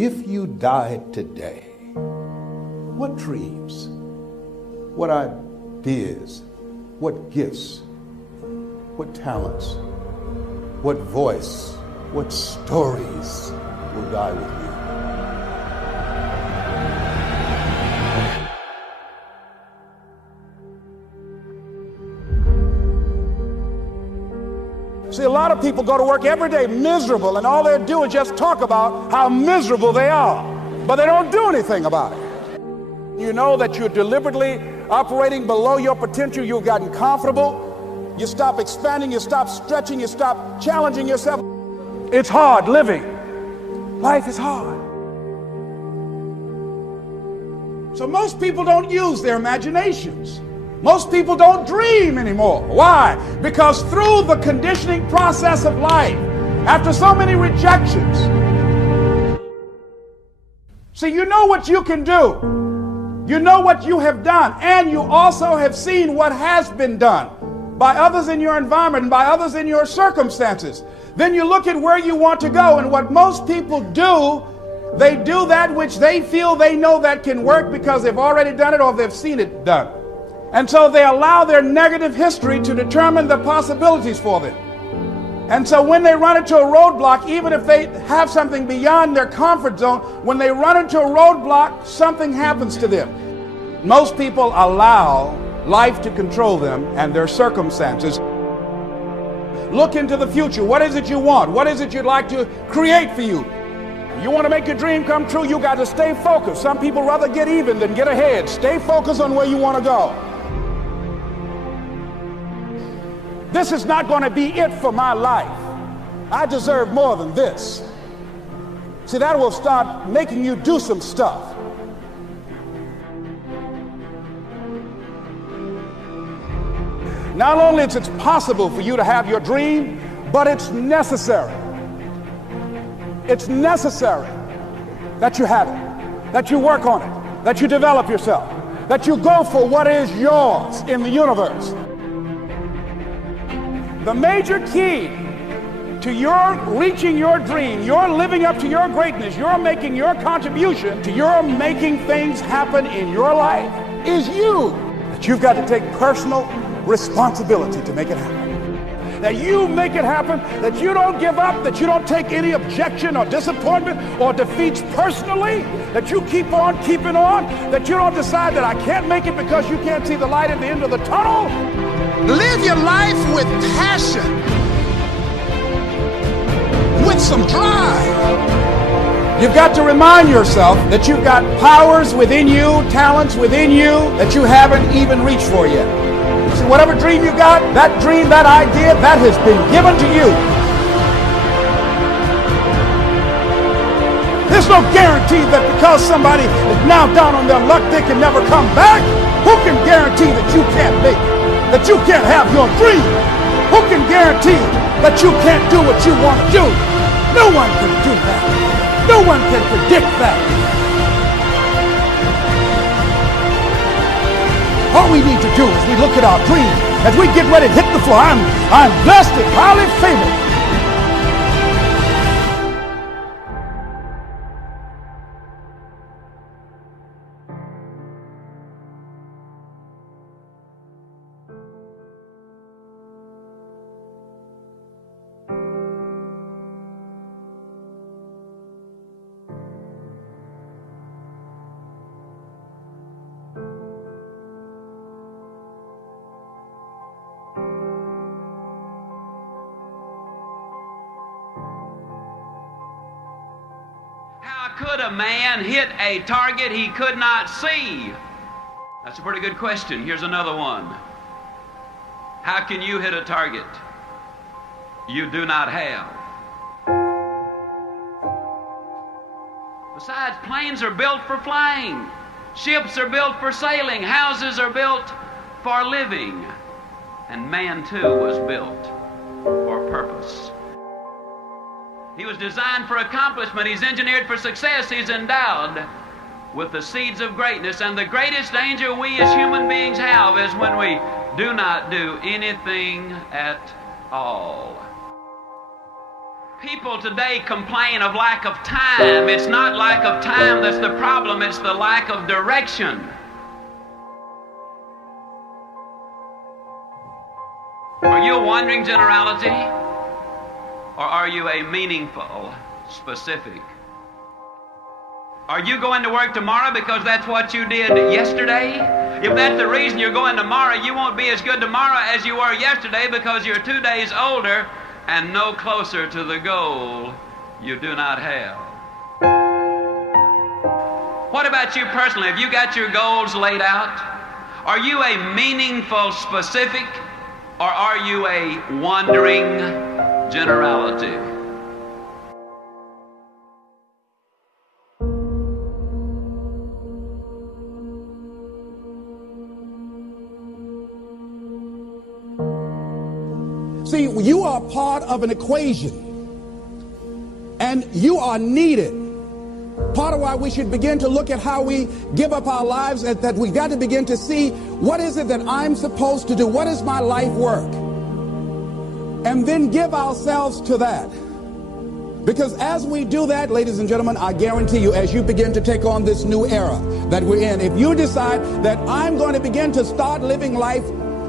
If you died today, what dreams, what ideas, what gifts, what talents, what voice, what stories will die with you? See, a lot of people go to work every day miserable, and all they do is just talk about how miserable they are, but they don't do anything about it. You know that you're deliberately operating below your potential. You've gotten comfortable. You stop expanding. You stop stretching. You stop challenging yourself. It's hard living. Life is hard. So most people don't use their imaginations. Most people don't dream anymore. Why? Because through the conditioning process of life, after so many rejections, see, you know what you can do. You know what you have done, and you also have seen what has been done by others in your environment and by others in your circumstances. Then you look at where you want to go, and what most people do, they do that which they feel they know that can work because they've already done it or they've seen it done. And so they allow their negative history to determine the possibilities for them. And so when they run into a roadblock, even if they have something beyond their comfort zone, when they run into a roadblock, something happens to them. Most people allow life to control them and their circumstances. Look into the future. What is it you want? What is it you'd like to create for you? You want to make your dream come true, you got to stay focused. Some people rather get even than get ahead. Stay focused on where you want to go. This is not going to be it for my life. I deserve more than this. See, that will start making you do some stuff. Not only is it possible for you to have your dream, but it's necessary. It's necessary that you have it, that you work on it, that you develop yourself, that you go for what is yours in the universe. The major key to your reaching your dream, your living up to your greatness, your making your contribution to your making things happen in your life is you. That you've got to take personal responsibility to make it happen. That you make it happen, that you don't give up, that you don't take any objection or disappointment or defeats personally, that you keep on keeping on, that you don't decide that I can't make it because you can't see the light at the end of the tunnel. Live your life with passion, with some drive. You've got to remind yourself that you've got powers within you, talents within you that you haven't even reached for yet. See, whatever dream you got, that dream, that idea, that has been given to you. There's no guarantee that because somebody is now down on their luck, they can never come back. Who can guarantee that you can't make it? That you can't have your dream? Who can guarantee that you can't do what you want to do? No one can do that. No one can predict that. All we need to do is we look at our dream as we get ready to hit the floor. I'm blessed and highly favored. How could a man hit a target he could not see? That's a pretty good question. Here's another one. How can you hit a target you do not have? Besides, planes are built for flying. Ships are built for sailing. Houses are built for living. And man, too, was built for purpose. He was designed for accomplishment. He's engineered for success. He's endowed with the seeds of greatness. And the greatest danger we as human beings have is when we do not do anything at all. People today complain of lack of time. It's not lack of time that's the problem, it's the lack of direction. Are you a wandering generality, or are you a meaningful, specific? Are you going to work tomorrow because that's what you did yesterday? If that's the reason you're going tomorrow, you won't be as good tomorrow as you were yesterday because you're 2 days older and no closer to the goal you do not have. What about you personally? Have you got your goals laid out? Are you a meaningful specific, or are you a wandering generality? See, you are part of an equation, and you are needed. Part of why we should begin to look at how we give up our lives, that we got to begin to see, what is it that I'm supposed to do? What is my life work? And then give ourselves to that. Because as we do that, ladies and gentlemen, I guarantee you, as you begin to take on this new era that we're in, if you decide that I'm going to begin to start living life,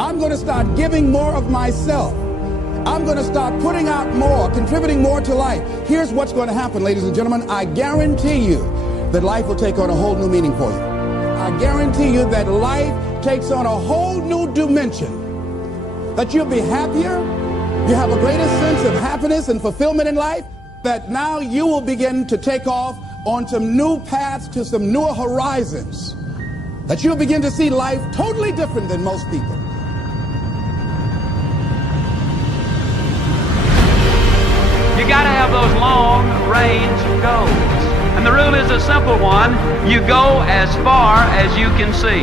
I'm going to start giving more of myself, I'm going to start putting out more, contributing more to life. Here's what's going to happen, ladies and gentlemen. I guarantee you that life will take on a whole new meaning for you. I guarantee you that life takes on a whole new dimension. That you'll be happier. You have a greater sense of happiness and fulfillment in life. That now you will begin to take off on some new paths to some newer horizons. That you'll begin to see life totally different than most people. You got to have those long-range goals. And the rule is a simple one. You go as far as you can see.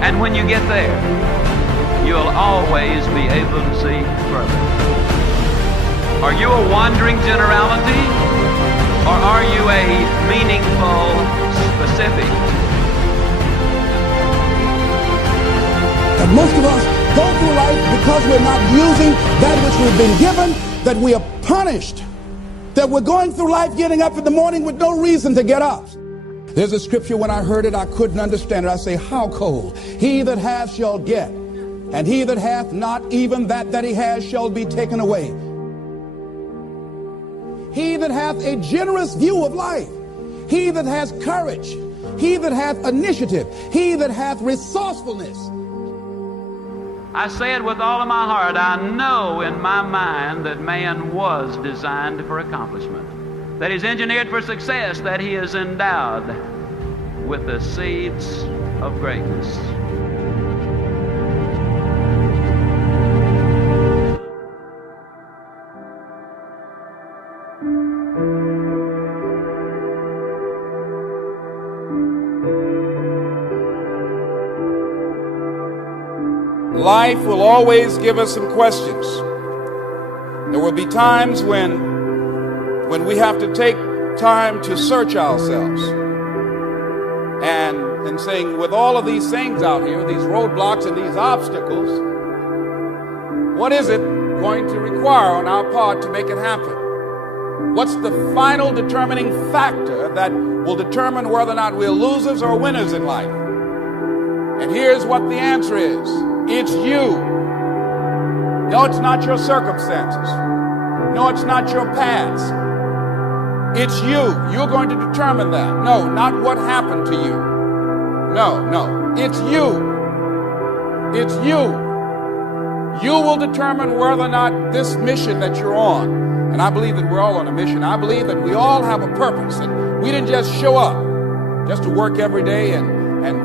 And when you get there, you'll always be able to see further. Are you a wandering generality, or are you a meaningful specific? And most of us go through life because we're not using that which we've been given, that we are punished, that we're going through life getting up in the morning with no reason to get up. There's a scripture, when I heard it, I couldn't understand it. I say, how cold? He that hath shall get, and he that hath not, even that he has shall be taken away. He that hath a generous view of life, he that has courage, he that hath initiative, he that hath resourcefulness. I say it with all of my heart. I know in my mind that man was designed for accomplishment, that he's engineered for success, that he is endowed with the seeds of greatness. Life will always give us some questions. There will be times when we have to take time to search ourselves and saying, with all of these things out here, these roadblocks and these obstacles, what is it going to require on our part to make it happen? What's the final determining factor that will determine whether or not we're losers or winners in life? And here's what the answer is. It's you. No, it's not your circumstances. No, it's not your past. It's you. You're going to determine that. No, not what happened to you. No. It's you. It's you. You will determine whether or not this mission that you're on, and I believe that we're all on a mission. I believe that we all have a purpose, and we didn't just show up just to work every day and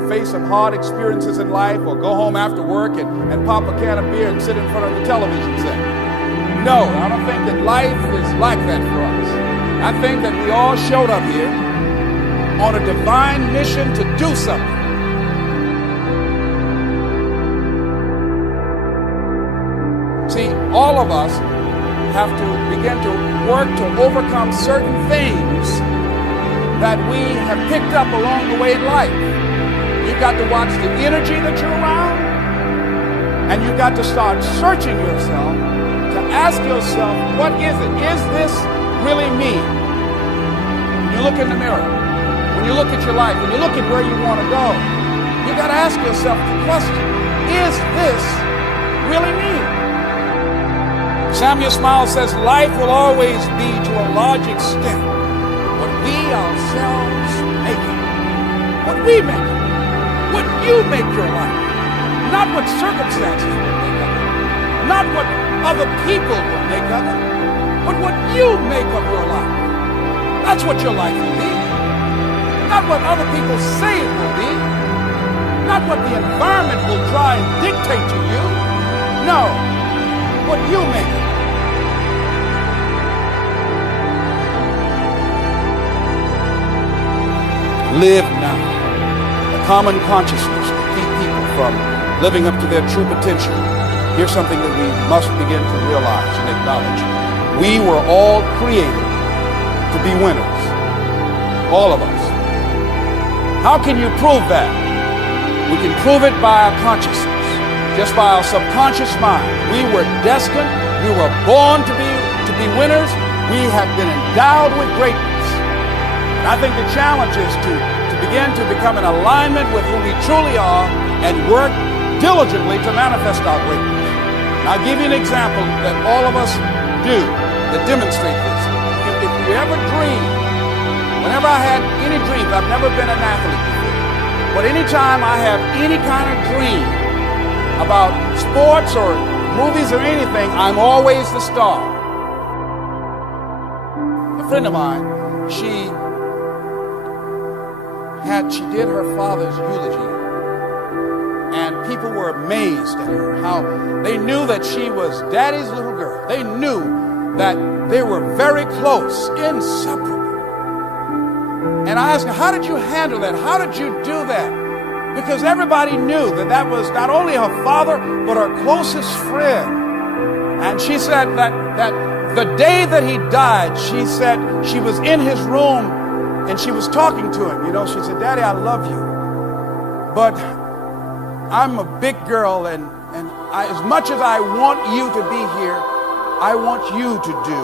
face some hard experiences in life, or go home after work and pop a can of beer and sit in front of the television set. No, I don't think that life is like that for us. I think that we all showed up here on a divine mission to do something. See, all of us have to begin to work to overcome certain things that we have picked up along the way in life. You've got to watch the energy that you're around, and you've got to start searching yourself to to ask yourself, what is it? Is this really me? When you look in the mirror, when you look at your life, when you look at where you want to go, you got to ask yourself the question, is this really me? Samuel Smiles says, life will always be to a large extent what we ourselves make it. What we make it. What you make your life. Not what circumstances will make of it. Not what other people will make of it. But what you make of your life. That's what your life will be. Not what other people say it will be. Not what the environment will try and dictate to you. No, what you make it. Live now. A common consciousness to keep people from living up to their true potential. Here's something that we must begin to realize and acknowledge. We were all created to be winners. All of us. How can you prove that? We can prove it by our consciousness, just by our subconscious mind. We were destined, we were born to be winners. We have been endowed with greatness. And I think the challenge is to begin to become in alignment with who we truly are and work diligently to manifest our greatness. And I'll give you an example that all of us do that demonstrate this. If you ever dream, whenever I had any dreams, I've never been an athlete before, but anytime I have any kind of dream about sports or movies or anything, I'm always the star. A friend of mine, she did her father's eulogy, and people were amazed at her, how they knew that she was daddy's little girl. They knew that they were very close, inseparable. And I asked her, how did you handle that? How did you do that? Because everybody knew that was not only her father, but her closest friend. And she said that the day that he died, she said she was in his room and she was talking to him. You know, she said, Daddy, I love you, but I'm a big girl, and as much as I want you to be here, I want you to do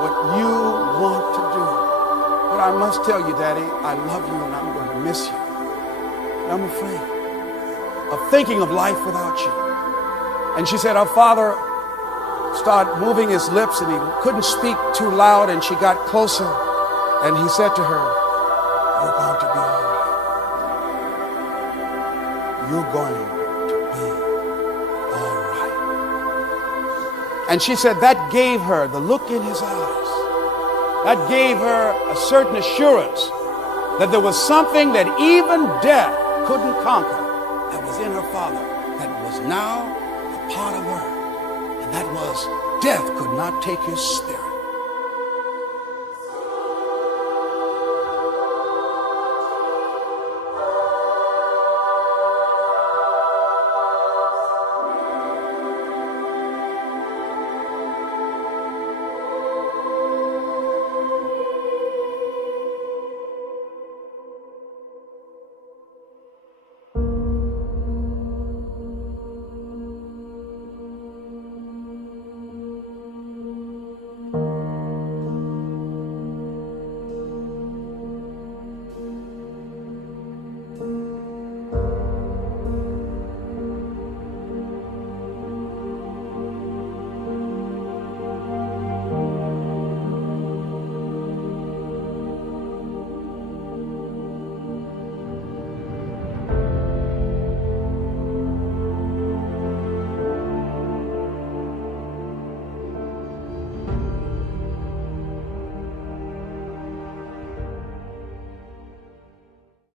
what you want to do. But I must tell you, Daddy, I love you and I'm going to miss you. And I'm afraid of thinking of life without you. And she said her father started moving his lips and he couldn't speak too loud, and she got closer and he said to her, you're going to be all right. You're going to be all right. And she said that gave her the look in his eyes. That gave her a certain assurance that there was something that even death couldn't conquer that was in her father, that was now a part of her. And that was, death could not take his spirit.